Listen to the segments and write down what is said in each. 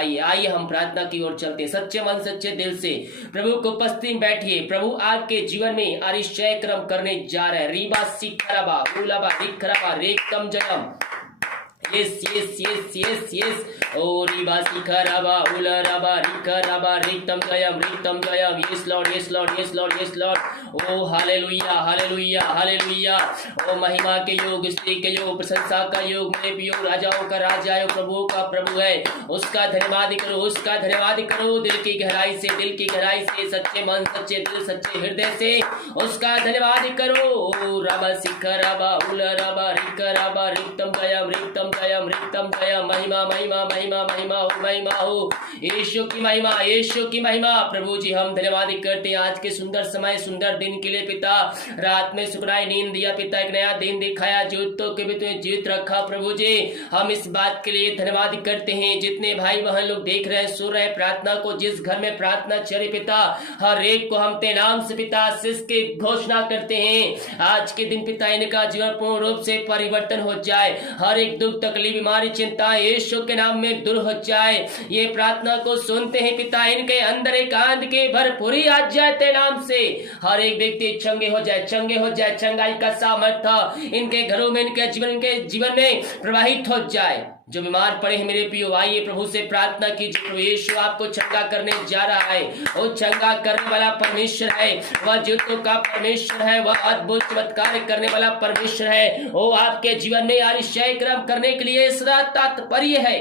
दिखाइए। आइए हम प्रार्थना की ओर चलते हैं। सच्चे मन सच्चे दिल से प्रभु को उपस्थिति में बैठिए। प्रभु आपके जीवन में आरिशय क्रम करने जा रहे हैं। रीबा सिखरबा उलाबा रिखरबा रेकम जयम। Yes yes yes yes yes. ओ रीबा सिखरबा उलरबा रिखरबा रेकम जयम। Yes Lord yes Lord yes Lord yes Lord. ओ हालेलुया हालेलुया हालेलुया। ओ महिमा के योग, स्त्री के योग, प्रशंसा का योग, मेरे भी योग, राजाओं का राजा है, प्रभुओं का प्रभु है। उसका धन्यवाद करो, उसका धन्यवाद करो दिल की गहराई से, दिल की गहराई से, सच्चे मन सच्चे दिल सच्चे हृदय से उसका धन्यवाद करो। ओ रबा सिखरबा उलरबा रिखरबा रिक्तम जयम रिक्तम जयम। महिमा महिमा महिमा महिमा हो महिमा हो। यीशु की महिमा, यीशु की महिमा। प्रभु जी हम धन्यवाद करते हैं आज के सुंदर समय, सुंदर दिन के लिए पिता। रात में सुखदाई नींद दिया पिता, एक नया दिन दिखाया, जीवितों के भी तुम्हें जीवित रखा। प्रभु जी हम इस बात के लिए धन्यवाद करते हैं। जितने भाई बहन लोग देख रहे हैं, सुन रहे हैं प्रार्थना को, जिस घर में प्रार्थना चले पिता, हर एक को हम तेरे नाम से पिता आशीष की घोषणा करते हैं। आज के दिन पिता इनका जीवन पूर्ण रूप से परिवर्तन हो जाए। हर एक दुख तकलीफ बीमारी चिंता यीशु के नाम में दूर हो जाए। ये प्रार्थना को सुनते हैं पिता, इनके अंदर एक आनंद की भरपूरी आ जाए तेरे नाम से। हर एक व्यक्ति चंगे हो जाए, चंगे हो जाए। चंगाई का सामर्थ्य इनके घरों में, इनके जीवन में प्रवाहित हो जाए। जो बीमार पड़े हैं मेरे प्रियो, आइए प्रभु से प्रार्थना कीजिए। प्रभु यीशु आपको चंगा करने जा रहा है। वो चंगा करने वाला परमेश्वर है, वह जीवितों का परमेश्वर है, वह अद्भुत चमत्कार करने वाला परमेश्वर है। वो आपके जीवन में आरिशय क्रम करने के लिए इसका तात्पर्य है।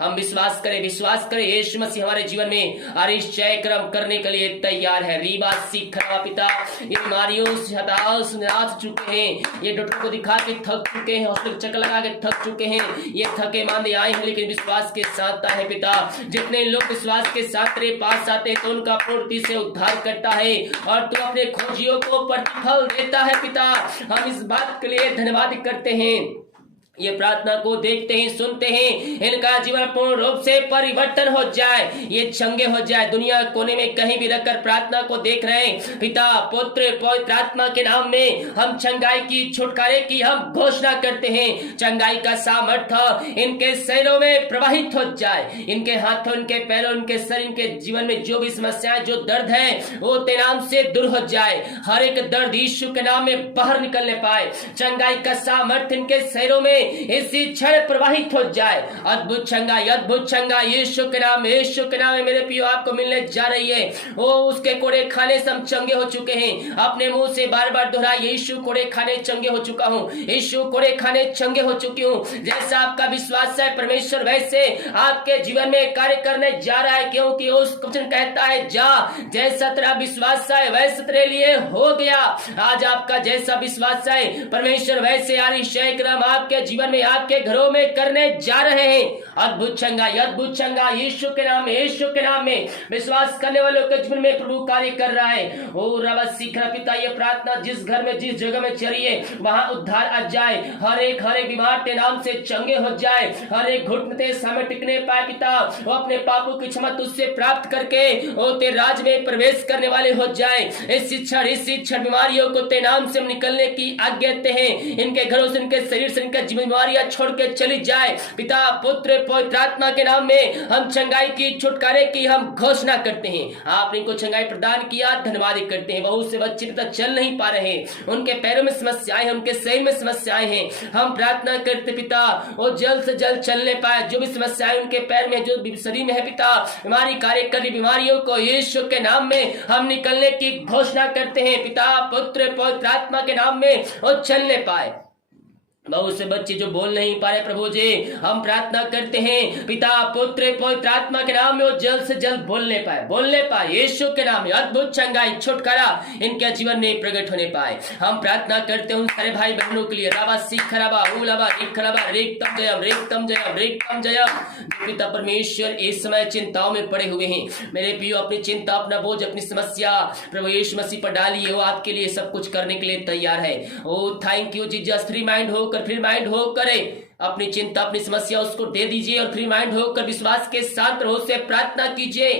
हम विश्वास करें यीशु मसीह हमारे जीवन में आरिशय क्रम करने के लिए तैयार है। रीबा सिखरबा पिता, ये बीमारियों से हताश निराश चुके हैं, ये डॉक्टर को दिखा के थक चुके हैं, हॉस्पिटल चक्कर लगा के थक चुके हैं, ये थके मांदे आए हैं, लेकिन विश्वास के साथ है पिता। जितने लोग विश्वास के साथ तेरे पास आते हैं तो उनका पूर्ति से उद्धार करता है और तू अपने खोजियों को प्रतिफल देता है पिता। हम इस बात के लिए धन्यवाद करते हैं। ये प्रार्थना को देखते हैं, सुनते हैं, इनका जीवन पूर्ण रूप से परिवर्तन हो जाए, ये चंगे हो जाए। दुनिया कोने में कहीं भी रखकर प्रार्थना को देख रहे हैं पिता, पुत्र पवित्र आत्मा के नाम में हम चंगाई की, छुटकारे की हम घोषणा करते हैं। चंगाई का सामर्थ्य इनके शरीरों में प्रवाहित हो जाए, इनके हाथों, इनके पैरों, इनके शरीर, इनके जीवन में जो भी समस्याएं, जो दर्द है, वो तेरे नाम से दूर हो जाए। हर एक दर्द यीशु के नाम में बाहर निकलने पाए। चंगाई का सामर्थ्य इनके शरीरों में इसी क्षण प्रवाहित हो जाए। अद्भुत चंगा यीशु के नाम में मेरे प्रियो आपको मिलने जा रही है। वो उसके कोड़े खाने से हम चंगे हो चुके हैं। अपने मुंह से बार बार दोहराए, यीशु कोड़े खाने चंगे हो चुका हूँ, यीशु कोड़े खाने चंगे हो चुकी हूँ। जैसा आपका विश्वास है परमेश्वर वैसे आपके जीवन में कार्य करने जा रहा है, क्योंकि उस वचन कहता है जा, जैसा तेरा विश्वास है वैसे तेरे लिए हो गया। आज आपका जैसा विश्वास है परमेश्वर वैसे आरिशय क्रम आपके जीवन में, आपके घरों में करने जा रहे हैं। अद्भुत चंगा यीशु के नाम में विश्वास करने वालों के जीवन में प्रभु कार्य कर रहा है। ओ रब सीखना पिता, ये प्रार्थना जिस घर में, जिस जगह में चलिए वहां उद्धार आ जाए। हर एक बीमार तेरे नाम से चंगे हो जाए। हर एक घुटने तेरे सामने टिकने पाए पिता, वो अपने पापों की क्षमा तुझसे प्राप्त करके वो तेरे राज में प्रवेश करने वाले हो जाए। इस शिक्षण बीमारियों को तेरे नाम से निकलने की आज्ञा देते हैं। इनके घरों से, इनके शरीर से, इनके बीमारियां छोड़ के चली जाए पिता। पुत्र पवित्र आत्मा के नाम में हम चंगाई की, छुटकारे की हम घोषणा करते हैं। आपने इनको चंगाई प्रदान किया, धन्यवाद करते हैं। बहुत से बच्चे पिता चल नहीं पा रहे, उनके पैरों में समस्याएं हैं, उनके शरीर में समस्याएं हैं। हम प्रार्थना करते पिता वो जल्द से जल्द चलने पाए। जो भी समस्याएं उनके पैर में, जो शरीर में है पिता, बीमारी कार्य कर रही बीमारियों को यीशु के नाम में हम निकलने की घोषणा करते हैं पिता। पुत्र पवित्र आत्मा के नाम में वो चलने पाए। बहुत से बच्चे जो बोल नहीं पा रहे प्रभु जी, हम प्रार्थना करते हैं पिता, पुत्र पवित्र आत्मा के नाम में वो जल्द से जल्द बोलने पाए यीशु के नाम में। अद्भुत चंगाई, छुटकारा इनके जीवन में प्रकट होने पाए। हम प्रार्थना करते हैं उन सारे भाई बहनों के लिए। राबा सिखरबा उलबा रिखरबा रेकतम जयम। पिता परमेश्वर इस समय चिंताओं में पड़े हुए हैं मेरे प्रियो, अपनी चिंता, अपना बोझ, अपनी समस्या प्रभु यीशु मसीह पर डालिए। वो आपके लिए सब कुछ करने के लिए तैयार है। ओ thank you Jesus. Free mind होकर, फ्री माइंड होकर अपनी चिंता, अपनी समस्या उसको दे दीजिए और फ्री माइंड होकर विश्वास के साथ रोज से प्रार्थना कीजिए।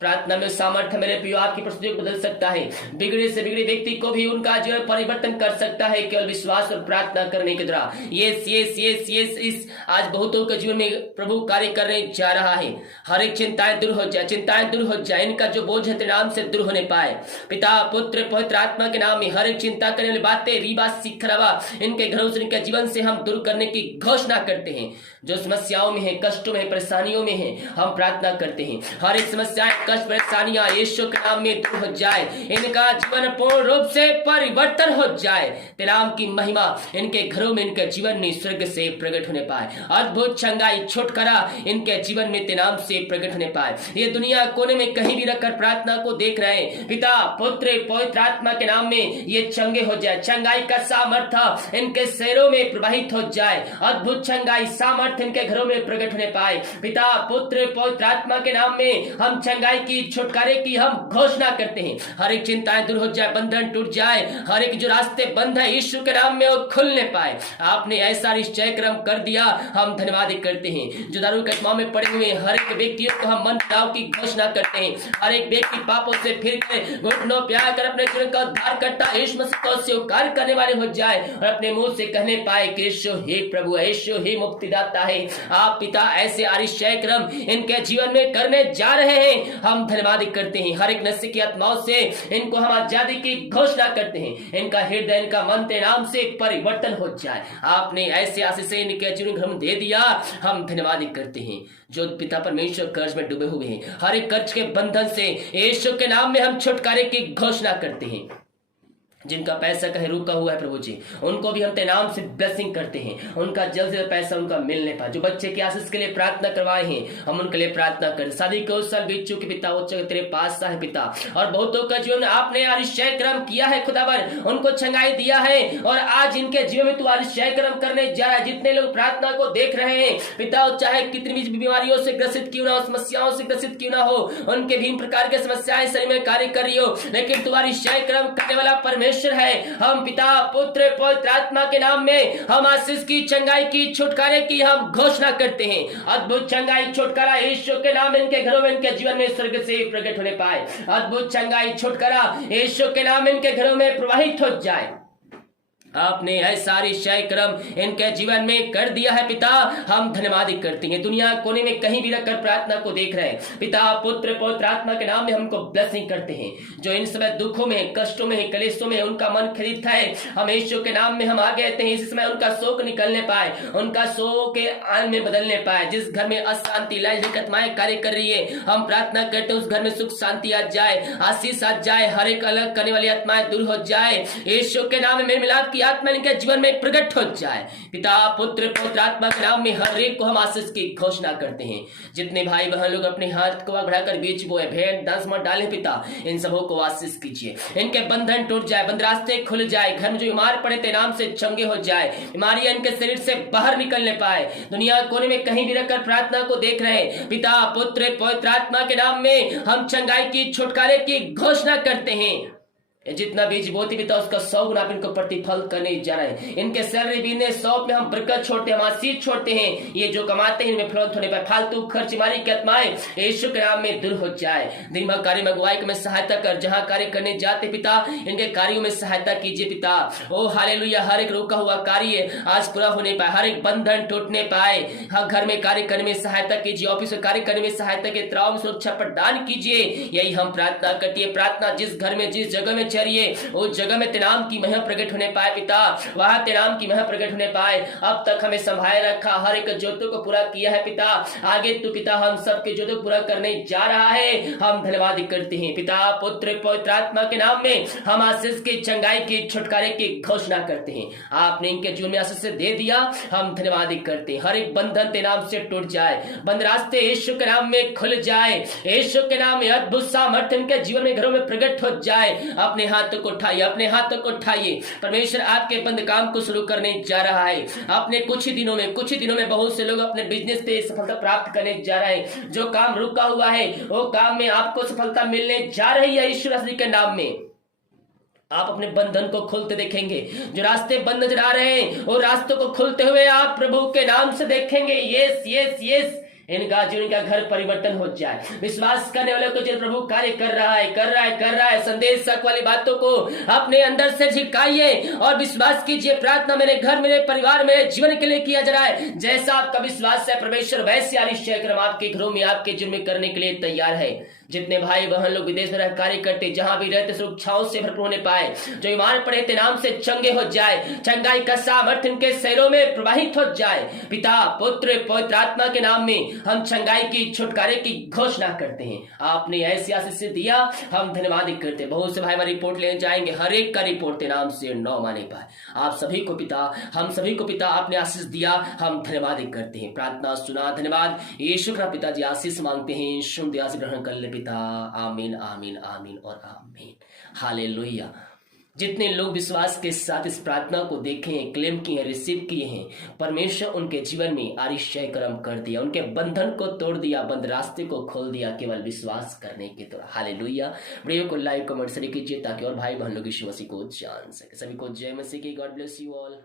प्रार्थना में सामर्थ्य मेरे प्रियो आपकी परिस्थितियों को बदल सकता है। बिगड़े से बिगड़े व्यक्ति को भी उनका जीवन परिवर्तन कर सकता है केवल विश्वास और प्रार्थना करने के द्वारा। यस यस यस यस इस आज बहुतों के जीवन में प्रभु कार्य करने जा रहा है। हर एक चिंताएं दूर हो जाए, चिंताएं दूर हो जाए, इनका जो बोझ है तेरे नाम से दूर होने पाए। पिता पुत्र पवित्र आत्मा के नाम में हर एक चिंता करने वाली बातें रीबा सिखरवा इनके घरों से इनके जीवन से हम दूर करने की घोषणा करते हैं। जो समस्याओं में है, कष्टों में, परेशानियों में है, हम प्रार्थना करते हैं हर एक समस्याएं, कष्ट, परेशानियां यीशु के नाम में दूर हो जाए। इनका जीवन पूर्ण रूप से परिवर्तन हो जाए। तेरे नाम की महिमा इनके घरों में, इनके जीवन में स्वर्ग से प्रकट होने पाए। अद्भुत चंगाई, छुटकारा इनके जीवन में तेरे नाम से प्रकट होने पाए। ये दुनिया कोने में कहीं भी रखकर प्रार्थना को देख रहे हैं। पिता पुत्र पवित्र आत्मा के नाम में ये चंगे हो जाए। चंगाई का सामर्थ्य इनके शरीरों में प्रवाहित हो जाए। अद्भुत चंगाई सामर्थ्य इनके घरों में प्रकट होने पाए। पिता पुत्र पवित्र आत्मा के नाम में हम चंगाई की, छुटकारे की हम घोषणा करते हैं। हर एक चिंताएं दूर हो जाए, बंधन टूट जाए, हर एक जो रास्ते बंद है यीशु के नाम में वो खुलने पाए। आपने ऐसा निश्चय क्रम कर दिया, हम धन्यवाद करते हैं। जो दारू के आत्मा में पड़े हुए हर एक व्यक्तियों को हम मन बदलाव की घोषणा करते हैं। हर एक व्यक्ति पापों से फिर कर घुटनों पे आकर अपने जीवन का उद्धार करता यीशु मसीह को स्वीकार करने वाले हो जाए और अपने मुंह से कहने पाए कि यीशु ही प्रभु, यीशु ही मुक्तिदाता है। आप पिता ऐसे आरिश्चय क्रम इनके जीवन में करने जा रहे हैं, हम धन्यवाद करते हैं। हर एक नशे की आत्माओं से इनको हम आजादी की घोषणा करते हैं। इनका हृदय, इनका मन तेरे नाम से परिवर्तन हो जाए। आपने ऐसे आशीष इनके जीवन में दे दिया, हम धन्यवाद करते हैं। जो पिता परमेश्वर कर्ज में डूबे हुए हैं, हर एक कर्ज के बंधन से यीशु के नाम में हम छुटकारे की घोषणा करते हैं। जिनका पैसा कहीं रुका हुआ है प्रभु जी, उनको भी हम तेरे नाम से ब्लेसिंग करते हैं। उनका जल्द से पैसा उनका मिलने पाए। जो बच्चे की आशीष के लिए प्रार्थना करवाए हैं, हम उनके लिए प्रार्थना करें। शादी के उस साल बीत चुके पिता, वो तेरे पास है पिता, और बहुतों का जीवन आपने आरिश्चय क्रम किया है खुदावर, उनको छंगाई दिया है और आज इनके जीवन में तू आरिश्चय क्रम करने जा रहा है। जितने लोग प्रार्थना को देख रहे हैं पिता, चाहे कितनी भी बीमारियों से ग्रसित क्यों ना हो, समस्याओं से ग्रसित क्यों ना हो, उनके विभिन्न प्रकार के समस्याएं शरीर में कार्य कर रही हो, लेकिन तुम्हारी आरिश्चय क्रम करने वाला परमेश्वर है। हम पिता पुत्र पवित्र आत्मा के नाम में हम आशीष की, चंगाई की, छुटकारे की हम घोषणा करते हैं। अद्भुत चंगाई, छुटकारा यीशु के नाम इनके घरों में, इनके जीवन में स्वर्ग से प्रकट होने पाए। अद्भुत चंगाई, छुटकारा यीशु के नाम इनके घरों में प्रवाहित हो जाए। आपने ऐसा आरिश्चय क्रम इनके जीवन में कर दिया है पिता, हम धन्यवाद करते हैं। दुनिया कोने में कहीं भी रखकर प्रार्थना को देख रहे हैं पिता पुत्र पवित्र आत्मा के नाम में हमको ब्लेसिंग करते हैं। जो इन समय दुखों में, कष्टों में, कलेशों में उनका मन खरीदता है, हम यीशु के नाम में हम आगे आते हैं। इस समय उनका शोक निकलने पाए, उनका शोक के आनंद में बदलने पाए। जिस घर में अशांति, लैंगिक आत्माएं कार्य कर रही है, हम प्रार्थना करते हैं उस घर में सुख शांति आ जाए, आशीष आ जाए, हर एक अलग करने वाली आत्माएं दूर हो जाए। यीशु के नाम में मेल मिलाप की आत्मा इनके जीवन में प्रकट हो जाए। पिता पुत्र पवित्र आत्मा के नाम में हर एक को हम आशीष की घोषणा करते हैं। जितने भाई बहन लोग अपने हाथ को बढ़ाकर बीच बोए, भेंट दास मत डाले पिता, इन सबों को आशीष कीजिए। इनके बंधन टूट जाए, बंद रास्ते खुल जाए, घर में जो बीमार पड़े तेरे नाम से चंगे हो जाए, बीमारियां इनके शरीर से बाहर निकलने पाए। दुनिया कोने में कहीं भी रखकर प्रार्थना को देख रहे हैं पिता पुत्र पवित्र आत्मा के नाम में हम चंगाई की, छुटकारे की घोषणा करते हैं। जितना बीज बोती पिता उसका 100 गुना इनको प्रतिफल करने जा रहे हैं। इनके सैलरी बीने 100 में हम बरकत छोड़ते हैं, हम आशीष छोड़ते हैं। ये जो कमाते हैं इनमें फलौत होने पर फालतू खर्च मारी की आत्माएं यीशु के नाम में दूर हो जाए। दिन भर कार्य में अगुवाई में सहायता कर, जहां कार्य करने जाते पिता इनके कार्यों में सहायता कीजिए पिता। ओ हालेलुया, हर एक रुका हुआ कार्य आज पूरा होने पाए, हर एक बंधन टूटने पाए। हर घर में कार्य करने में सहायता कीजिए, ऑफिस में कार्य करने में सहायता के त्राव में सुरक्षा प्रदान कीजिए। यही हम प्रार्थना करती है। प्रार्थना जिस घर में, जिस जगह में चलिए उस जगह में तेरे नाम की महिमा प्रकट होने पाए पिता, वहां तेरे नाम की महिमा प्रकट होने पाए। अब तक हमें संभाले रखा, हर एक जरूरतों को पूरा किया है पिता। आगे तू पिता हम सबके जरूरतों को पूरा करने जा रहा है, हम धन्यवाद करते हैं पिता पुत्र पवित्र आत्मा के नाम में हम आशीष की, चंगाई की, छुटकारे की घोषणा करते हैं। आपने इनके जीवन में आशीष से दे दिया, हम धन्यवाद करते हैं। हर एक बंधन तेरे नाम से टूट जाए, बंद रास्ते यीशु के नाम में खुल जाए। यीशु के नाम में अद्भुत सामर्थ्य इनके जीवन में, घरों में प्रकट हो जाए। अपने हाथ को उठाइए, अपने हाथों को उठाइए। परमेश्वर आपके बंद काम को शुरू करने जा रहा है। अपने कुछ ही दिनों में बहुत से लोग अपने बिजनेस पे सफलता प्राप्त करने जा रहे हैं। जो काम रुका हुआ है वो काम में आपको सफलता मिलने जा रही है यीशु मसीह के नाम में। आप अपने बंधन को खुलते देखेंगे। जो रास्ते बंद नजर आ रहे हैं वो रास्तों को खुलते हुए आप प्रभु के नाम से देखेंगे। यस यस यस, इनका जीवन का घर परिवर्तन हो जाए। विश्वास करने वालों को जो प्रभु कार्य कर रहा है संदेश वाली बातों को अपने अंदर से झिकाइए और विश्वास कीजिए, प्रार्थना मेरे घर, मेरे परिवार, मेरे जीवन के लिए किया जा रहा है। जैसा आपका विश्वास है परमेश्वर वैसे आरिश्चय क्रम आपके घरों में, आपके जीवन में करने के लिए तैयार है। जितने भाई बहन लोग विदेश में रह कार्य करते, जहां भी रहते सुरक्षाओं से भरपूर होने पाए, जो ईमान पढ़े ते नाम से चंगे हो जाए, चंगाई का सामर्थ्य इनके शरीरों में प्रवाहित हो जाए। पिता पुत्र पवित्र आत्मा के नाम में हम चंगाई की, छुटकारे की घोषणा करते हैं। आपने ऐसी आशीष दिया, हम धन्यवाद करते हैं। बहुत से भाई हमारी रिपोर्ट लेने जाएंगे, हर एक का रिपोर्ट नाम से 9 माने पाए। आप सभी को पिता, हम सभी को पिता आपने आशीष दिया, हम धन्यवाद करते हैं। प्रार्थना सुना, धन्यवाद यीशु का पिताजी आशीष मांगते हैं, शुभ दिया से ग्रहण कर ले पिता। आमीन आमीन आमीन और आमीन। हालेलुया। जितने लोग विश्वास के साथ इस प्रार्थना को देखे हैं, क्लेम किए हैं, रिसीव किए हैं, परमेश्वर उनके जीवन में आरिश्चय कर्म कर दिया, उनके बंधन को तोड़ दिया, बंद रास्ते को खोल दिया, केवल विश्वास करने के द्वारा। हालेलुया। वीडियो को लाइक कमेंट शेयर कीजिए ताकि और भाई बहन लोग यीशु मसीह को जान सके। सभी को जय मसीह की। God bless you all.